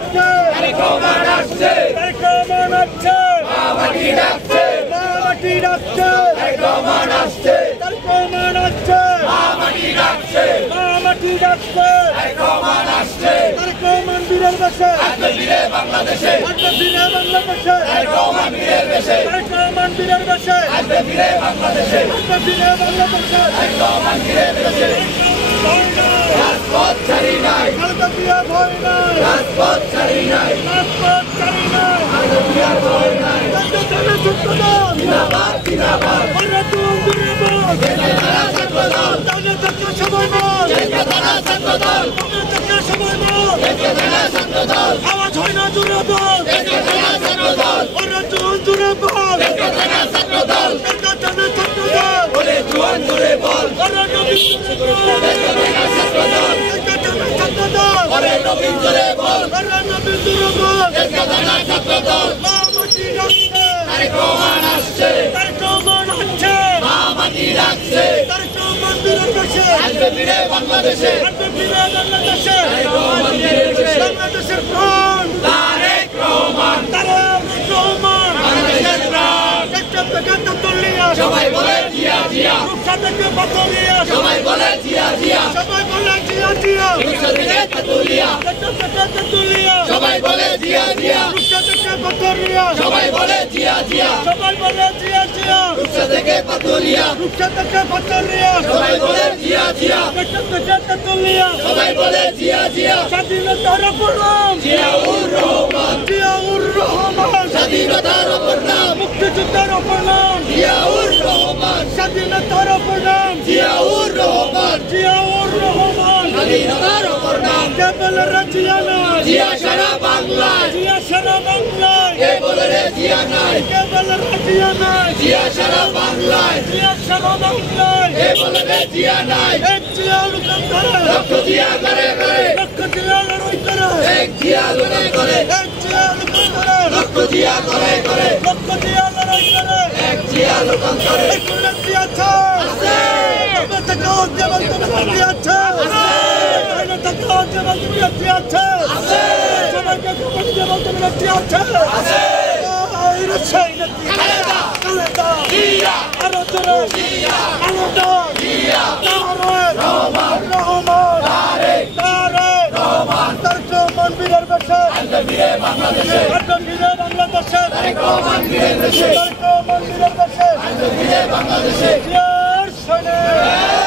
আসছে তারেক রহমান আসছে তারেক রহমান আসছে মাটি ডাকছে তারেক রহমান আসছে তারেক রহমান আসছে মাটি ডাকছে তারেক রহমান আসছে তারেক রহমান বীরের বেশে আসবে ফিরে বাংলাদেশে তারেক রহমান বীরের বেশে তারেক রহমান বীরের বেশে আসবে ফিরে বাংলাদেশে তারেক রহমান বীরের বেশে রাজপথ ছাড়ি নাই ভয় নাই রাজপথ ছাড়ি নাই ভয় নাই জিন্দাবাদ জিন্দাবাদ আওয়াজ হয় না জোরে বল জোরে বল বলে জোয়ান জোরে বল নবীন জোরে বল তারেক রহমান আসছে তারেক রহমান আসছে মাটি ডাকছে তারেক রহমান বীরের বেশে আসবে ফিরে বাংলাদেশে বাংলাদেশের প্রাণ তারেক রহমান বাংলাদেশের প্রাণ সবাই বলে জিয়া জিয়া সবাই বলে জিয়া জিয়া সবাই বলে জিয়া জিয়া সবাই বলে জিয়া জিয়া রূপসা থেকে পাতুলিয়া সবাই বলে জিয়া জিয়া সবাই বলে জিয়া জিয়া স্বাধীনতার অপর নাম জিয়াউর রহমান স্বাধীনতার অপর নাম মুক্তিযুদ্ধের অপর নাম জিয়াউর রহমান স্বাধীনতার অপর নাম জিয়াউর রহমান স্বাধীনতার অপর নাম কে বলে রে জিয়া নাই জিয়া সারা বাংলায় জিয়া সারা বাংলায় কে বলে রে জিয়া নাই কে বলে রে জিয়া নাই জিয়া সারা বাংলায় জিয়া সারা বাংলায় কে বলে রে জিয়া নাই এক জিয়া লুকান করে রক্ত জিয়া করে করে লক্ষ জিয়া লড়াই করে এক জিয়া লড়াই করে এক জিয়া লুকান করে রক্ত জিয়া করে করে লক্ষ জিয়া লড়াই করে এক জিয়া লুকান করে একুলে জিয়া আছে তবে থেকে যেমন তুমি জিয়া আছে তাহলে থেকে যেমন তুমি জিয়া আছে সবাইকে খবর যেমন তুমি জিয়া আছে আইরে সেই খালেদা জিয়া আরো জোরে জিয়া আলোটা জিয়া তারেক রহমান তারেক রহমান তারেক রহমান বীরের বেশে আসবে ফিরে বাংলাদেশে আসবে ফিরে বাংলাদেশে তারেক রহমান বীরের বেশে তারেক রহমান বীরের বেশে আসবে ফিরে বাংলাদেশে জিয়ার সৈনিক